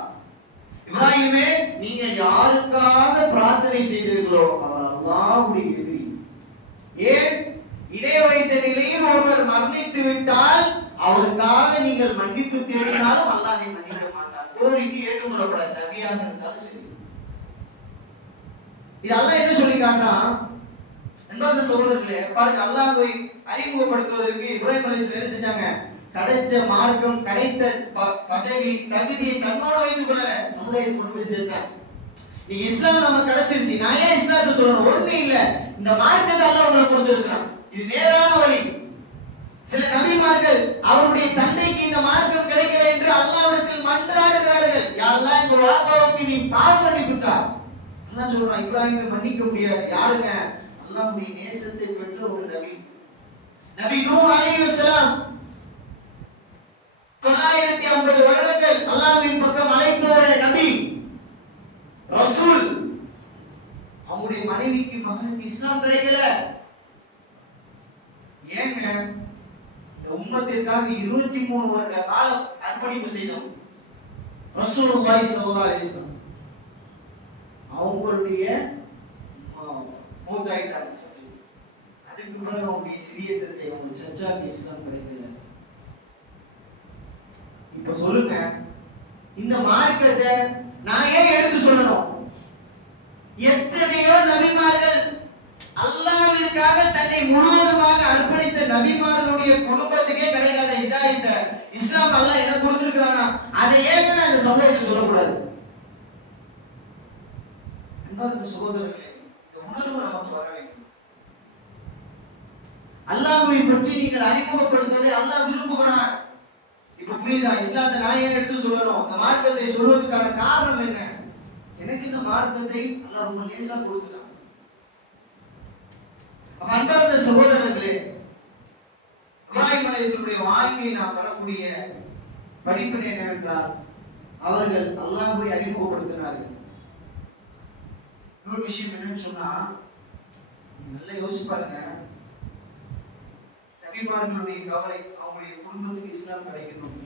இப்ராஹிமே, நீங்க யாருக்காக பிரார்த்தனை செய்தீர்களோ அவர் அல்லாஹ்வுடைய எதிரி. ஏன்? இணை வைத்த நிலையில் ஒருவர் மரணித்து விட்டால் அவருக்காக நீங்கள் மன்னிப்பு தேடினாலும் அல்லாஹ் மன்னிக்க மாட்டார். கோரிக்கை ஏற்றுக்கொள்ளப்படாது, நபியாக இருந்தாலும் சரி. இது அல்லாஹ் என்ன சொல்லி காட்டுறான்? அன்பார்ந்த சகோதரர்களே, பாருங்க, அல்லாஹ்வை அறிமுகப்படுத்துவதற்கு இப்ராஹிம் அலைஹிஸ்ஸலாம் என்ன செஞ்சாங்க? கிடைச்ச மார்க்கம், கிடைத்த பதவி, தகுதியை தன்னோட வைத்துக் கொள்ளல, சமுதாயத்துக்கு கொண்டு போய் சேர்த்தாங்க. நீ இஸ்லாம் நமக்கு கிடைச்சிருச்சு, நான் ஏன் இஸ்லாத்தை சொல்லணும்? ஒண்ணு இல்ல, இந்த மார்க்கத்தை அல்லாஹ் உங்களுக்கு கொடுத்திருக்கிறான். இது நேரான வழி. சில நபிமார்கள் அவருடைய தந்தைக்கு இந்த மார்க்கம் கிடைக்கல என்று அல்லாஹ்விடத்தில் மன்றாடுகிறார்கள். யா அல்லாஹ், இந்த வாப்பாவுக்கு நீ பாவ மன்னிப்பு தா. அல்லாஹ் சொல்றான், இப்ராஹிமை மன்னிக்க முடியாது. யாருங்க? அல்லாஹ்வுடைய நேசத்தை பெற்ற ஒரு நபி. நபி நூஹ் அலைஹிஸ்ஸலாம் 950 வருடங்கள் அல்லாஹ்வின் பக்கம் அழைத்த ஒரு நபி, ரசூல். அவங்களுடைய மனைவிக்கு மகனுக்கு இஸ்லாம் கிடைக்கல. ஏங்க? இந்த உம்மத்திற்காக 23 வருட காலம் அர்ப்பணிப்பு செய்தோம் ரசூலுல்லாஹி ஸல்லல்லாஹு அலைஹி வஸல்லம். அவங்களுடைய மூதாயிட்டாங்க. அதுக்கு பிறகு அவங்களுடைய சிறிய தந்தை அவங்களுடைய சச்சாக்கு இஸ்லாம் கிடைக்கல. இப்ப சொல்லுங்க, இந்த மார்க்கத்தை நான் ஏன் எடுத்து சொல்லணும்? எத்தனையோ நபிமார்கள் அல்லாஹ்விற்காக தன்னை முழுவதுமாக அர்ப்பணித்த நபிமார்களுடைய குடும்பத்துக்கே கிடைக்காத ஹிதாயத்தை இஸ்லாம் அல்லாஹ் எனக்கு கொடுத்திருக்கிறானா? அதை ஏன் நான் இந்த சமூகத்தில் சொல்லக்கூடாது? அன்பார்ந்த சகோதரர்களே, இந்த உணர்வு நமக்கு வர வேண்டும். அல்லாஹ்வை பற்றி நீங்கள் அறிமுகப்படுத்துவதை அல்லாஹ் விரும்புகிறான். இப்ப புரியுதா? இஸ்லாத்தை நான் ஏன் எடுத்து சொல்லணும்? இந்த மார்க்கத்தை சொல்வதற்கான காரணம் என்ன? எனக்கு இந்த மார்க்கத்தை அல்லாஹ் ரொம்ப லேசா கொடுத்துட்டான். அன்பார்ந்த சகோதரர்களே, இப்ராஹிம் அலைஹிஸ்ஸலாமுடைய வாழ்க்கையை நாம் பெறக்கூடிய படிப்பினை என்னவென்றால், அவர்கள் அல்லாஹ்வை அறிமுகப்படுத்தினார்கள். இன்னொரு விஷயம் என்னன்னு சொன்னா, நல்லா யோசிச்சு பாருங்க. நபிமார்களுடைய கவலை அவங்களுடைய குடும்பத்துக்கு இஸ்லாம் கிடைக்கணும்.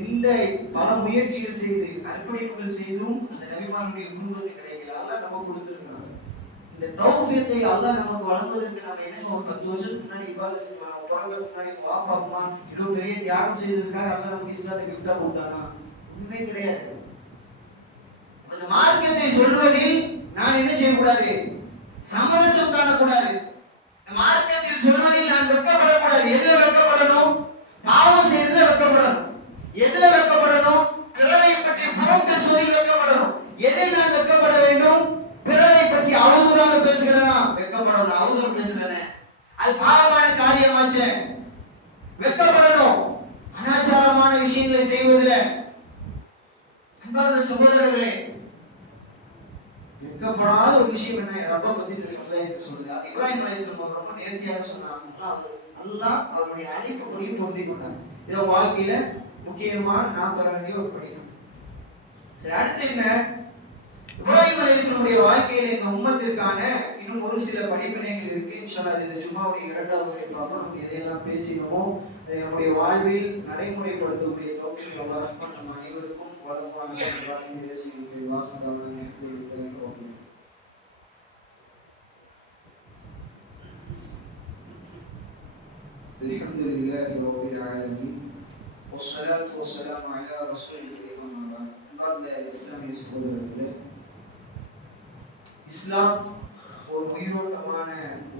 எந்த பல முயற்சிகள் செய்து அர்ப்பணிப்புகள் செய்தும் அந்த நபிமார்களுடைய குடும்பத்துக்கு கிடைக்கல. அல்லாஹ் நமக்கு கொடுத்திருக்கிறான். இந்த தௌஃபீத்தை அல்லாஹ் நமக்கு வழங்குவதற்கு நம்ம என்ன ஒரு 10 வருஷத்துக்கு முன்னாடி இபாதத் செய்யலாம். பிறந்ததுக்கு முன்னாடி வாப்பா அம்மா ஏதோ பெரிய தியாகம் செய்ததுக்காக அல்லாஹ் நமக்கு இஸ்லாத்தை கிஃப்டா கொடுத்தானா? ஒண்ணுமே கிடையாது. அந்த மார்க்கத்தை சொல்வதில் நான் என்ன செய்யக்கூடாது? சமரசம் காணக்கூடாது. மார்க்கத்தில் சொல்வதில் நான் வெட்கப்படக்கூடாது. எதுல வெட்கப்படணும்? பாவம் செய்யறதுல வெட்கப்படணும். எதுல வெட்கப்படணும்? பிறரை பற்றி புறம் பேசுவதில் வெட்கப்படணும். எதில் நான் வெட்கப்பட வேண்டும்? பிறரை பற்றி அவதூறாக பேசுகிறேனா? வெட்கப்படணும். அவதூறு பேசுகிறேன், அது பாவமான காரியமாச்சு, வெட்கப்படணும். அனாச்சாரமான விஷயங்களை செய்வதில் அன்பார்ந்த சகோதரர்களே, வெட்கப்படாத ஒரு விஷயம் என்ன? ரப்ப பத்தி இந்த சமுதாயத்தை சொல்லுது. அது இப்ராஹிம் அலைஹிஸ்ஸலாம் ரொம்ப நேர்த்தியாக சொன்னாங்க. அல்லாஹ் அவருடைய அழைப்புப்படியும் பொருந்தி கொண்டாங்க. இது வாழ்க்கையில முக்கியமான நாம் பெற வேண்டிய ஒரு படிப்பு. சரி, அடுத்து என்ன? இப்ராஹிம் அலைஹிஸ்ஸலாமுடைய வாழ்க்கையில இந்த உம்மத்திற்கான இன்னும் ஒரு சில படிப்பினைகள் இருக்கு. இன்ஷாஅல்லாஹ் இந்த ஜும்மாவுடைய 2வது முறை பார்ப்போம். நம்ம எதையெல்லாம் பேசினோமோ அதை நம்முடைய வாழ்வில் நடைமுறைப்படுத்தக்கூடிய தௌஃபீக் அல்லாஹ் ரஹ்மான் நம்ம அனைவருக்கும் வழங்குவானாக. அல்ஹம்துலில்லாஹி ரப்பில் ஆலமீன் வஸ்ஸலாத்து வஸ்ஸலாமு அலா ரசூலில்லாஹி அம்மா பஅத். அன்பார்ந்த இஸ்லாமிய சகோதரர்களே, இஸ்லாம் ஒரு உயிரோட்டமான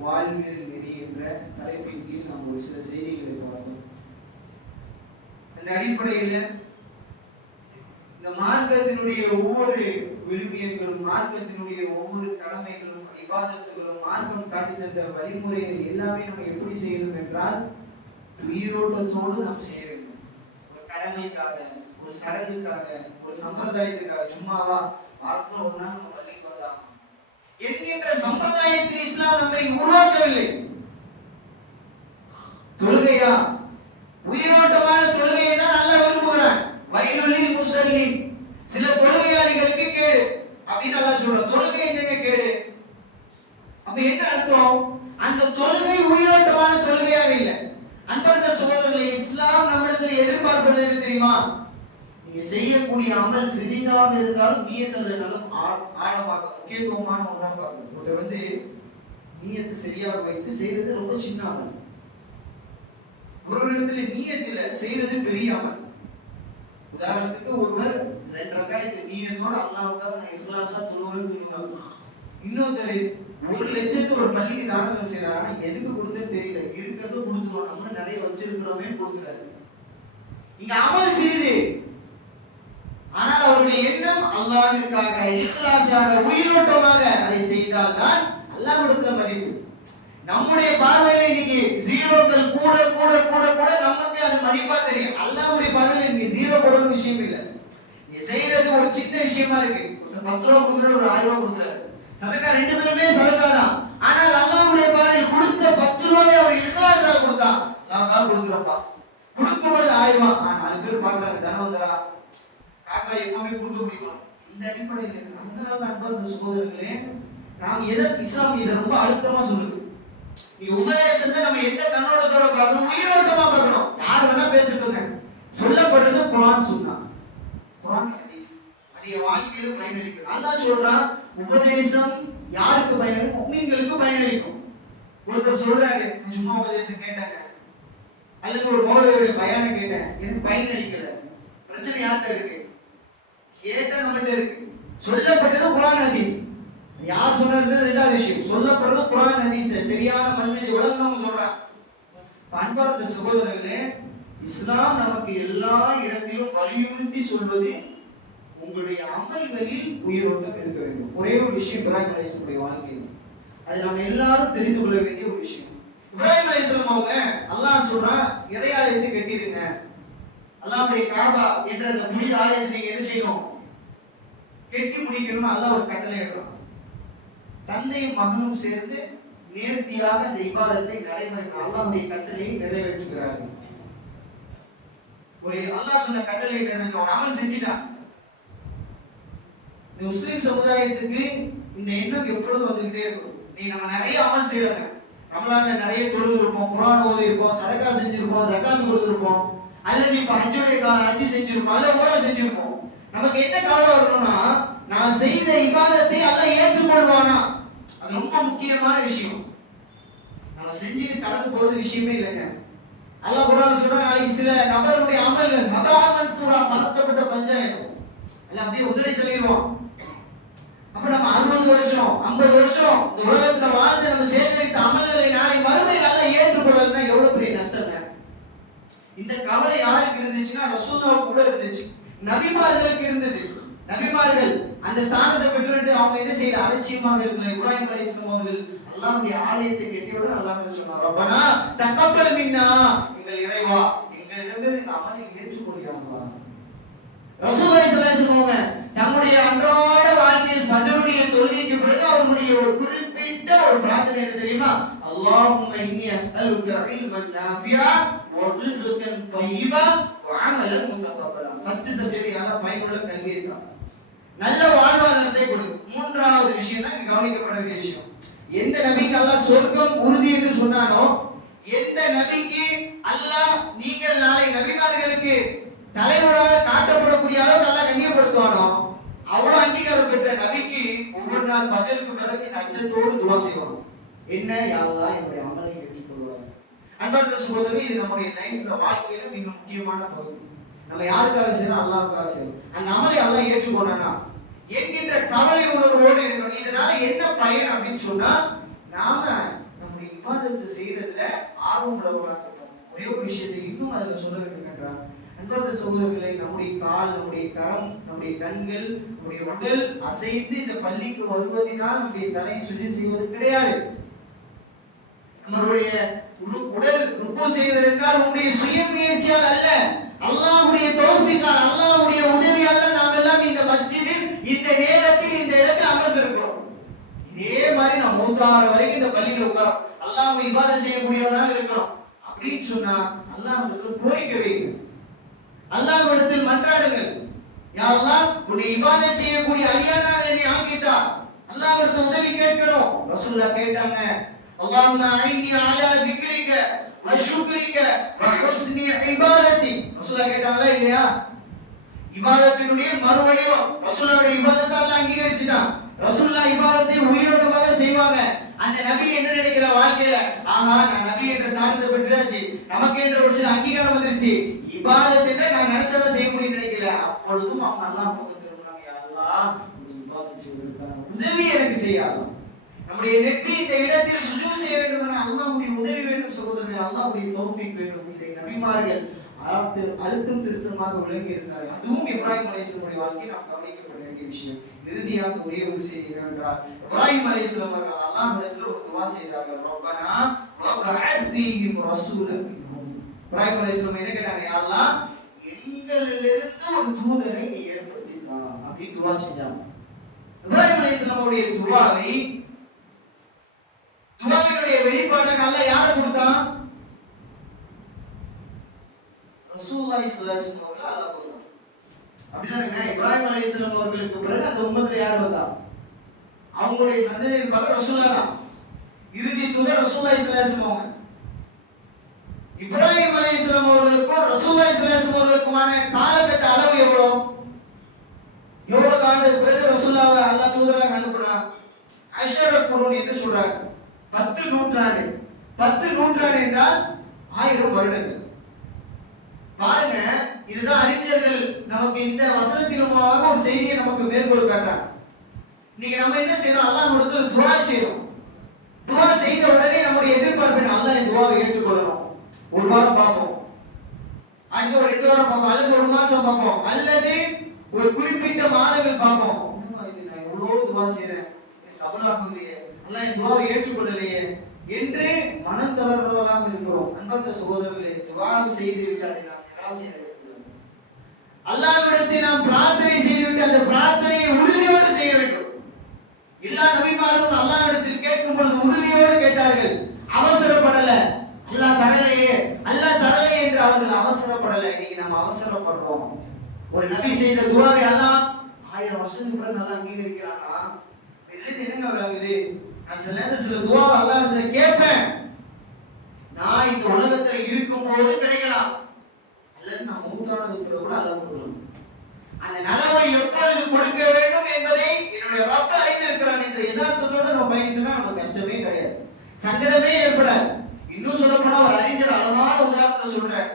வாழ்வியல் நெறி என்ற தலைப்பின் கீழ் நாம் ஒரு சில செய்திகளை பார்த்தோம். அந்த அடிப்படையில் இந்த மார்க்கத்தினுடைய ஒவ்வொரு விழுமியங்களும், மார்க்கத்தினுடைய ஒவ்வொரு கடமைகளும், இபாதத்துகளும், மார்க்கம் காட்டி தந்த வழிமுறைகள் எல்லாமே நம்ம எப்படி செய்யணும் என்றால் உயிரோட்டத்தோடு நாம் செய்ய வேண்டும். ஒரு கடமைக்காக, ஒரு சடங்குக்காக, ஒரு சம்பிரதாயத்துக்காக சும்மாவா வாரத்தில் ஒரு நாள் நம்ம பள்ளிக்கு வந்தாங்க என்கின்ற சம்பிரதாயத்தில் இஸ்லாம் நம்மை உருவாக்கவில்லை. தொழுகையா? உயிரோட்டமான தொழுகையை தான் நல்லா விரும்புகிறான். வயலுள்ளில் முஸல்லின், சில தொழுகையாளிகளுக்கு கேடு அப்படின்னு அல்லாஹ் சொல்றான். தொழுகை என்னங்க கேடு? அப்ப என்ன அர்த்தம்? அந்த தொழுகை உயிரோட்டமான தொழுகையாக இல்லை. அன்பார்ந்த சகோதரர்களே, இஸ்லாம் நம்மிடத்தில் எதிர்பார்ப்பது என்ன தெரியுமா? நீங்க செய்யக்கூடிய அமல் சிறிதாக இருந்தாலும் நியத்துல நல்ல ஆழமாக முக்கியத்துவமான ஒன்றா பார்க்கணும். ஒருத்தர் நியத்தை சரியாக வைத்து செய்யறது ரொம்ப சின்ன அமல். ஒரு இடத்துல நியத்துல செய்யறது பெரிய அமல். உதாரணத்துக்கு ஒருவர் 2 ரக்காயத்து நியத்தோட அல்லாஹ்வுக்காக நான் இஹ்லாஸா தொழுவாங்க. இன்னொருத்தர் 1 லட்சத்துக்கு ஒரு பள்ளிக்கு தானம் செய்யறாரு. ஆனா எதுக்கு கொடுத்தேன்னு தெரியல, இருக்கிறத கொடுத்துருவோம், நம்ம நிறைய வச்சிருக்கிறோமே கொடுக்குறாரு. இங்க அமல் சிறிது, ஆனால் அவருடைய எண்ணம் அல்லாஹ்விற்காக இக்லாஸாக உயிரோட்டமாக அதை செய்தால் தான் அல்லாஹ்விடத்துல மதிப்பு. நம்முடைய பார்வையில இன்னைக்கு ஜீரோக்கள் கூட கூட கூட கூட நமக்கு அது மதிப்பா தெரியும். அல்லாஹ்வுடைய பார்வையில இன்னைக்கு ஜீரோ போடுற விஷயம் இல்ல. நீ செய்யறது ஒரு சின்ன விஷயமா இருக்கு. ஒரு 10 ரூபாய் கொடுக்குற, ஒரு 1000 ரூபாய் கொடுக்குறாரு, சதக்கா ரெண்டு பேருமே சதக்கா தான். ஆனால் அல்லாஹ்வுடைய பார்வையில் கொடுத்த 10 ரூபாயை அவர் இக்லாஸா கொடுத்தான். அல்லாஹ்வுக்காக கொடுக்குறப்பா, கொடுக்கும்போது 1000 ரூபாய். 4 பேர் பாக்குறாங்க, தனவந்தரா காக்கா எப்பவுமே கொடுக்க முடியும். இந்த அடிப்படையில் இருக்கு. அதனால அன்பார்ந்த சகோதரர்களே, நாம் இஸ்லாம் இதை ரொம்ப அழுத்தமா சொல்லுது. நீ உபதேசத்தை நம்ம எந்த கண்ணோட்டத்தோட பார்க்கணும்? உயிரோட்டமா பார்க்கணும். யார் வேணா பேசிட்டு சொல்லப்படுறது குர்ஆன் சுன்னா, குர்ஆன் ஹதீஸ். அது என் வாழ்க்கையில பயனளிக்கும். அல்லாஹ் சொல்றான், உபதேசம் யாருக்கு பயனளிக்கும்? முஃமின்களுக்கு பயனளிக்கும். ஒருத்தர் சொல்றாரு, நான் சும்மா உபதேசம் கேட்டாங்க, அல்லது ஒரு மௌலவியோட பயானை கேட்டேன், எனக்கு பயனளிக்கல. பிரச்சனை யார்கிட்ட இருக்கு? கேட்ட நம்மகிட்ட இருக்கு. சொல்லப்பட்டது குர்ஆன் ஹதீஸ். யார் சொன்னது ரெண்டாவது விஷயம். சொல்லப்படுறது குர்ஆன் ஹதீஸ், சரியான மன்ஹஜ் விளங்கணும் சொல்றாங்க. அன்பார்ந்த சகோதரர்களே, இஸ்லாம் நமக்கு எல்லா இடத்திலும் வலியுறுத்தி சொல்வது உங்களுடைய அமல்களில் உயிரோட்டம் இருக்க வேண்டும். ஒரே ஒரு விஷயம் இப்ராஹிம் அலைஹிஸ்ஸலாமுடைய வாழ்க்கையில், அது நம்ம எல்லாரும் தெரிந்து கொள்ள வேண்டிய ஒரு விஷயம். இப்ராஹிம் அலைஹிஸ்ஸலாம் அவங்க அல்லாஹ் சொல்றான், இறை ஆலயத்தை கட்டிருங்க. அல்லாஹ்வுடைய காபா என்ற அந்த புனித ஆலயத்தை நீங்க என்ன செய்யணும்? கட்டி முடிக்கணும். அல்லாஹ் ஒரு கட்டளை இடுறான். தந்தையும் மகனும் சேர்ந்து நேர்த்தியாக இந்த இபாதத்தை நடைமுறைக்கு அல்லாஹ்வுடைய கட்டளையை நிறைவேற்றுகிறார்கள். ஒரு அல்லாஹ் சொன்ன கட்டளையை நிறைவேற்ற ஒரு அமல் செஞ்சிட்டான். இந்த முஸ்லிம் சமுதாயத்துக்கு இந்த எண்ணம் எப்பொழுதும் வந்துகிட்டே இருக்கும். நீ நம்ம நிறைய அமல் செய்யறாங்க. ரமலான்ல நிறைய தொழுது இருப்போம், குர்ஆன் ஓதி இருப்போம், சதகா செஞ்சிருப்போம், ஜகாத் கொடுத்திருப்போம், அல்லது இப்ப ஹஜ்ஜுடைய காலம் ஹஜ் செஞ்சிருப்போம், அல்ல உம்ரா செஞ்சிருப்போம். நமக்கு என்ன கவலை வரணும்னா, நான் செய்த இபாதத்தை அல்லாஹ் ஏற்றுக்கொள்வானா? அது ரொம்ப முக்கியமான விஷயம். நம்ம செஞ்சுட்டு கடந்து போறது விஷயமே இல்லைங்க. அல்லாஹ் குர்ஆன்ல சொல்றான், நாளைக்கு சில நபருடைய அமல்கள் ஹபா மன்சூரா, மறக்கப்பட்ட பஞ்சாயத்து எல்லாம் அப்படியே உதறி தள்ளிடுவான். அப்ப நம்ம 60 வருஷம் 50 வருஷம் இந்த உலகத்துல வாழ்ந்து நம்ம சேகரித்த அமல்களை நாளை மறுமையில் அல்லாஹ் ஏற்றுக்கொள்ளலைன்னா எவ்வளவு பெரிய நஷ்டங்க. இந்த கவலை யாருக்கு இருந்துச்சுன்னா ரசூலுல்லாஹ் கூட இருந்துச்சு, நபிமார்களுக்கு இருந்தது. நபிமார்கள் அந்த ஸ்தானத்தை பெற்றுட்டு அவங்க என்ன செய்யல? அலட்சியமாக இருக்கல. இப்ராஹிம் அலைஹிஸ்ஸலாம் அவர்கள் அல்லாஹ்வுடைய ஆலயத்தை கட்டியோட அல்லாஹ் சொன்னார், ரப்பனா தகப்பல் மின்னா, எங்கள் இறைவா எங்களிடமிருந்து இந்த அமலை ஏற்றுக்கொள்கிறாங்களா? ரசூலுல்லாஹி ஸல்லல்லாஹு அலைஹி வஸல்லம் நம்முடைய அன்றாட வாழ்க்கையில் ஃபஜ்ருடைய தொழுகைக்கு பிறகு அவருடைய ஒரு குறிப்பிட்ட ஒரு பிரார்த்தனை என்ன தெரியுமா? அல்லாஹும்ம இன்னி அஸ்அலுக இல்மன் நாஃபிஆ வ ரிஸ்கன் தய்யிபா வ அமலன் முத்தகப்பலா. ஃபர்ஸ்ட் சப்ஜெக்ட் யாரா பயனுள்ள கல்வியை தான், நல்ல வாழ்வாதாரத்தை கொடு. மூன்றாவது விஷயம் தான் கவனிக்கப்பட வேண்டிய விஷயம். எந்த நபிக்கு அல்லாஹ் சொர்க்கம் உறுதி என்று சொன்னானோ, எந்த நபிக்கு அல்லாஹ் நீங்கள் நாளை நபிமார்களுக்கு தலைவராக காட்டப்படக்கூடிய அளவுக்கு அல்லாஹ் கண்ணியப்படுத்துவானோ, அவ்வளவு அங்கீகாரம் பெற்ற நபிக்கு ஒவ்வொரு நாள் ஃபஜ்ருக்கு பிறகு இந்த அச்சத்தோடு துவா செய்வாங்க. என்ன? யா அல்லாஹ் என்னுடைய அமலை ஏற்றுக்கொள்வார். அன்பார்ந்த சகோதரர்களே, இது நம்முடைய லைஃப்ல வாழ்க்கையில மிக முக்கியமான பகுதி. நம்ம யாருக்காக செய்யறோம்? அல்லாஹ்வுக்காக செய்யறோம். அந்த அமலை அல்லாஹ் ஏற்றுக்கொண்டானா என்கின்ற கவலை உணர்வோடு இருக்கணும். இதனால என்ன பயன் அப்படின்னு சொன்னா, நாம நம்முடைய இபாதத்தை செய்யறதுல ஆர்வம் உள்ளவர்களாக இருக்கணும். ஒரே ஒரு விஷயத்தை இன்னும் அதுல சொல்ல வேண்டும் என்றால், அன்பார்ந்த சகோதரர்களே, நம்முடைய கால், நம்முடைய கரம், நம்முடைய கண்கள், நம்முடைய உடல் அசைந்து இந்த பள்ளிக்கு வருவதனால் நம்முடைய தலை சுஜி செய்வது கிடையாது. நம்மளுடைய உடல் ருக்கு செய்வது என்றால் உங்களுடைய சுய முயற்சியால் அல்ல, அல்லாஹ்வுடைய தௌஃபீக்கால், அல்லாஹ்வுடைய உதவியால் நாம் எல்லாம் இந்த மஸ்ஜிதில் இந்த நேரத்தில் இந்த இடத்தில் அமர்ந்திருக்கிறோம். இதே மாதிரி நாம் மூத்தாறு வரைக்கும் இந்த பள்ளியில உட்காரோம், அல்லாஹ்வை இபாதத் செய்யக்கூடியவராக இருக்கணும் அப்படின்னு சொன்னா அல்லாஹ்விடத்தில் கோரிக்கை வைங்க, அல்லாஹ்விடத்தில் மன்றாடுங்கள். யா அல்லாஹ், உன்னை இபாதத் செய்யக்கூடிய அடியானாக என்னை ஆக்கிட்டா, அல்லாஹ்விடத்தில் உதவி கேட்கணும். ரசூலுல்லாஹ் கேட்டாங்க, அல்லாஹும்ம ஐன்னி அலா திக்ரிக வ ஷுக்ரிக வ ஹுஸ்னி இபாதத்தி. ரசூலுல்லாஹ் கேட்டாங்களா இல்லையா? இபாதத்தினுடைய மறுவடிவம் ரசூலுல்லாஹ்வுடைய இபாதத்தை அல்லாஹ் அங்கீகரிச்சிட்டான். ரசூலுல்லாஹ் இபாதத்தை உயிரோட்டமாக செய்வாங்க. அந்த நபி என்ன நினைக்கிற வாழ்க்கையில, ஆஹா நான் நபி என்ற ஸ்தானத்தை பெற்றாச்சு, நமக்கு என்ற ஒரு சில அங்கீகாரம் வந்துருச்சு, இபாதத்தை நான் நினைச்சதை செய்ய முடியும் நினைக்கிறேன். அப்பொழுதும் அவங்க அல்லாஹ் பக்கம் திரும்பினாங்க, யா அல்லாஹ் நீ இபாதத் செய்வதற்கான உதவி எனக்கு செய்யலாம். நம்முடைய நெற்றி இந்த இடத்தில் சுஜூத் செய்ய வேண்டும் என அல்லாஹ்வுடைய உதவி வேண்டும் சகோதரர்களே, அல்லாஹ்வுடைய தௌஃபீக் வேண்டும். இதை நபிமார்கள் அழுத்தம் திருத்தமாக விளங்கி இருந்தார்கள். அதுவும் இப்ராஹிம் அலைஹிஸ்ஸலாமுடைய வாழ்க்கை நாம் கவனிக்கப்பட வேண்டிய விஷயம். இறுதியாக ஒரே ஒரு செய்தி என்னவென்றால், இப்ராஹிம் அலைஹிஸ்ஸலாம் அவர்கள் அல்லாஹ்விடத்தில் ஒரு துஆ செய்தார்கள். ரப்பனா வபஅத் ஃபீஹிம் ரசூலன் மின்ஹும். இப்ராஹிம் அலைஹிஸ்ஸலாம் என்ன கேட்டாங்க? யா அல்லாஹ், எங்களிலிருந்து ஒரு தூதரை நீ ஏற்படுத்தி தா அப்படின்னு துஆ செஞ்சாங்க. இப்ராஹிம் அலைஹிஸ்ஸலாமுடைய துஆவினுடைய வெளிப்பாடாக அல்லாஹ் யாரை கொடுத்தான்? ரசூலுல்லாஹி ஸல்லல்லாஹு அலைஹி வஸல்லம் அவர்கள் அல்லாஹ் கொடுத்தான். அப்படிதானே? இப்ராஹிம் அலைஹிஸ்ஸலாம் அவர்களுக்கு பிறகு அந்த உம்மத்துல யார் வந்தா? அவங்களுடைய சந்ததியின் பக்கம் ரசூலுல்லாஹ் தான். இறுதி தூதர் ரசூலுல்லாஹி ஸல்லல்லாஹு அலைஹி வஸல்லம் அவங்க. இப்ராஹிம் அலைஹிஸ்ஸலாம் அவர்களுக்கும் ரசூலுல்லாஹி ஸல்லல்லாஹு அலைஹி வஸல்லம் அவர்களுக்குமான காலகட்ட அளவு எவ்வளவு காலத்துக்கு பிறகு ரசூலுல்லாஹ் அல்லாஹ் தூதராக அனுப்புனா? அஷர குருன் என்று சொல்றாங்க. 10 நூற்றாண்டு. 10 நூற்றாண்டு என்றால் 1000 வருடங்கள். பாருங்க, இதுதான் அறிஞர்கள் நமக்கு இந்த வசனத்தின் மூலமாக ஒரு செய்தியை நமக்கு மேற்கோள் காட்டுறாங்க. இன்னைக்கு நம்ம என்ன செய்யறோம்? அல்லாஹ் ஒரு துஆ செய்யறோம். துஆ செய்த உடனே நம்முடைய எதிர்பார்ப்பு என்ன? அல்லாஹ் இந்த துஆவை ஏற்றுக்கொள்ளணும். ஒரு வாரம் பார்ப்போம், அடுத்து ஒரு 2 வாரம் பார்ப்போம், அல்லது ஒரு மாசம் பார்ப்போம், அல்லது ஒரு குறிப்பிட்ட மாதங்கள் பார்ப்போம். என்னமா இது, நான் எவ்வளவு துஆ செய்றேன், எனக்கு கபூலாகலையே, அல்லாஹ் இந்த துஆவை ஏற்றுக்கொள்ளலையே என்று மனம் தளர்வர்களாக இருக்கிறோம். அன்பற்ற சகோதரர்களே, துஆ செய்து விட்டால் நாம் நிராசை அடையக்கூடாது. அல்லாஹ்விடத்தில் நாம் பிரார்த்தனை செய்துவிட்டு அந்த பிரார்த்தனையை உறுதியோடு செய்ய வேண்டும். எல்லா நபிமாரும் அல்லாஹ்விடத்தில் கேட்கும் பொழுது உறுதியோடு கேட்டார்கள், அவசரப்படல. அல்லாஹ் தரலையே என்று அவர்கள் அவசரப்படல. இன்னைக்கு நம்ம அவசரப்படுறோம். ஒரு நபி செய்த துஆவை அல்லாஹ் 1000 வருஷத்துக்கு பிறகு அல்லாஹ் அங்கீகரிக்கிறானா? இதுல என்னங்க விளங்குது? நான் சில துஆ அல்லாஹ்விடத்துல கேட்பேன், நான் இந்த உலகத்துல இருக்கும்போது கிடைக்கலாம், அல்லது நான் மூத்தானதுக்கு பிறகு கூட அல்லாஹ் கொடுக்கலாம். அந்த நலவை எப்பொழுது கொடுக்க வேண்டும் என்பதை என்னுடைய ரப் அறிந்திருக்கிறான் என்ற யதார்த்தத்தோட நம்ம பயணிச்சோம்னா நமக்கு கஷ்டமே கிடையாது, சங்கடமே ஏற்படாது. இன்னும் சொல்ல போனா ஒரு அறிஞர் அழகான உதாரணத்தை சொல்றார்.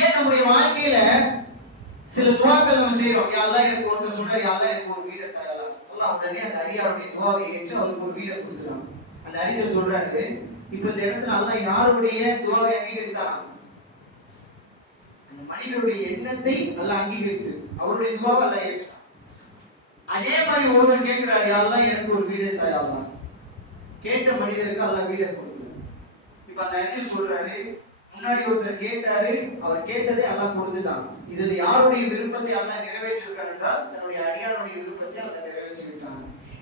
ஏன் நம்முடைய வாழ்க்கையில சில துஆக்கள் நம்ம செய்யறோம். யா அல்லாஹ், எனக்கு ஒருத்தர் சொல்றாரு, யா அல்லாஹ் எனக்கு ஒரு வீடை தரலாம். அல்லாஹ் உடனே அந்த அடியாருடைய துஆவை ஏற்று அவருக்கு ஒரு வீடை கொடுத்துறான். அந்த அறிஞர் சொல்றாரு, இப்ப இந்த இடத்துல அல்லாஹ் யாருடைய துஆவை அங்கீகரித்தானா? அந்த மனிதருடைய எண்ணத்தை அல்லாஹ் அங்கீகரித்து அவருடைய துஆவை அல்லாஹ் ஏற்றான். அதே மாதிரி ஒருவர் கேட்கிறார், யா அல்லாஹ் எனக்கு ஒரு வீடை தா. யா அல்லாஹ், கேட்ட மனிதருக்கு அல்லாஹ் வீடை கொடுக்கல. இப்ப அந்த அறிஞர் சொல்றாரு, முன்னாடி ஒருத்தர் கேட்டாரு, அவர் கேட்டதை அல்லாஹ் கொடுத்துட்டான். இதுல யாருடைய விருப்பத்தை அல்லாஹ் நிறைவேற்றிருக்கான் என்றால் தன்னுடைய அடியாருடைய விருப்பத்தை அல்லாஹ் நிறைவேற்றி விட்டான்.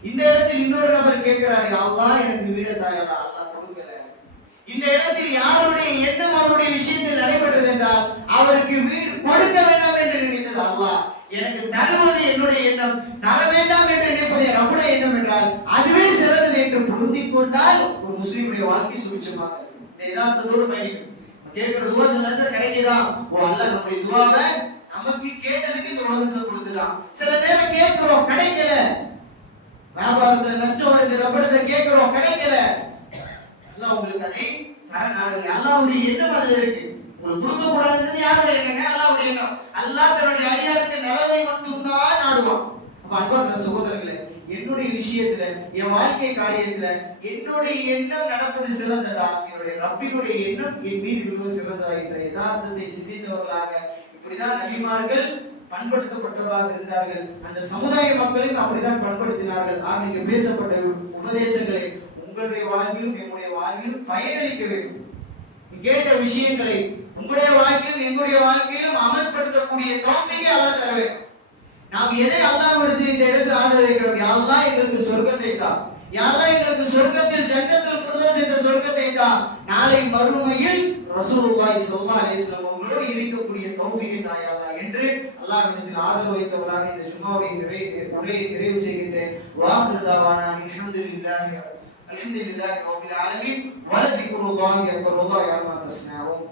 இந்த இடத்தில் இன்னொரு நபர் கேட்கிறார், யா அல்லாஹ் எனக்கு வீடை தா. அல்லாஹ் கொடுக்கல. இந்த இடத்தில் யாருடைய எண்ணம் அவருடைய விஷயத்தில் நடைபெற்றது என்றால் அவருக்கு வீடு கொடுக்க வேண்டாம் என்று நினைத்தது அல்லாஹ். எனக்கு தருவது என்னுடைய எண்ணம், தர வேண்டாம் என்று நினைப்பது ரப்புடைய எண்ணம் என்றால் அதுவே சிறந்தது என்று பொருந்திக் கொண்டால் ஒரு முஸ்லிமுடைய வாழ்க்கை சுபிட்சமாக இருக்கும். இந்த யதார்த்தத்தோடு பயணிக்கும். கேட்கிற துஆ சில நேரத்துல கிடைக்குதா? ஓ, அல்லாஹ் நம்முடைய துஆவை நமக்கு கேட்டதுக்கு இந்த உலகத்துல கொடுத்துட்டான். சில நேரம் கேட்கிறோம், கிடைக்கல. வியாபாரத்துல நஷ்டம் வருது, ரப்படத்துல கேட்கிறோம், கிடைக்கல. அல்லாஹ் உங்களுக்கு அதை தர நாடுங்க. அல்லாஹ்வுடைய எண்ணம் அதுல இருக்கு. உங்களுக்கு கொடுக்க கூடாதுன்றது யாருடைய எண்ணங்க? அல்லாஹ்வுடைய எண்ணம். அல்லாஹ் தன்னுடைய அடியாருக்கு நலவை மட்டும்தான் நாடுவான். அப்ப அன்பார்ந்த சகோதரர்களே, என்னுடைய விஷயத்துல, என் வாழ்க்கை காரியத்துல என்னுடைய எண்ணம் நடப்பது சிறந்ததா, என்னுடைய ரப்பினுடைய எண்ணம் என் மீது விழுவது சிறந்ததா என்ற யதார்த்தத்தை சிந்தித்தவர்களாக இப்படிதான் நபிமார்கள் பண்படுத்தப்பட்டவர்களாக இருந்தார்கள். அந்த சமுதாய மக்களையும் அப்படிதான் பண்படுத்தினார்கள். ஆக இங்கு பேசப்பட்ட உபதேசங்களை உங்களுடைய வாழ்விலும் என்னுடைய வாழ்விலும் பயனளிக்க வேண்டும். கேட்ட விஷயங்களை உங்களுடைய வாழ்க்கையிலும் எங்களுடைய வாழ்க்கையிலும் அமல்படுத்தக்கூடிய தௌஃபீகை அல்லாஹ் தர வேண்டும். நாம் எதை அல்லாஹ்விடத்தில் இந்த இடத்தில் ஆதரிக்கிறோம்? யா அல்லாஹ் எங்களுக்கு சொர்க்கத்தை தா. யா அல்லாஹ் எங்களுக்கு சொர்க்கத்தில் ஜன்னத்துல் ஃபிர்தௌஸ் என்ற சொர்க்கத்தை தா. நாளை மறுமையில் ரசூலுல்லாஹி ஸல்லல்லாஹு அலைஹி வஸல்லம் அவர்களோடு இருக்கக்கூடிய தௌஃபீகை தா யா அல்லாஹ் என்று அல்லாஹ்விடத்தில் ஆதரவு வைத்தவர்களாக இந்த ஜும்மாவுடைய உரையை நிறைவு செய்கின்றேன். வாஹிரு தாவானா அல்ஹம்துலில்லாஹி ரப்பில் ஆலமீன் வ லதிக்ருல்லாஹி அக்பர். வல்லாஹு யஅலமு மா தஸ்னஊன்.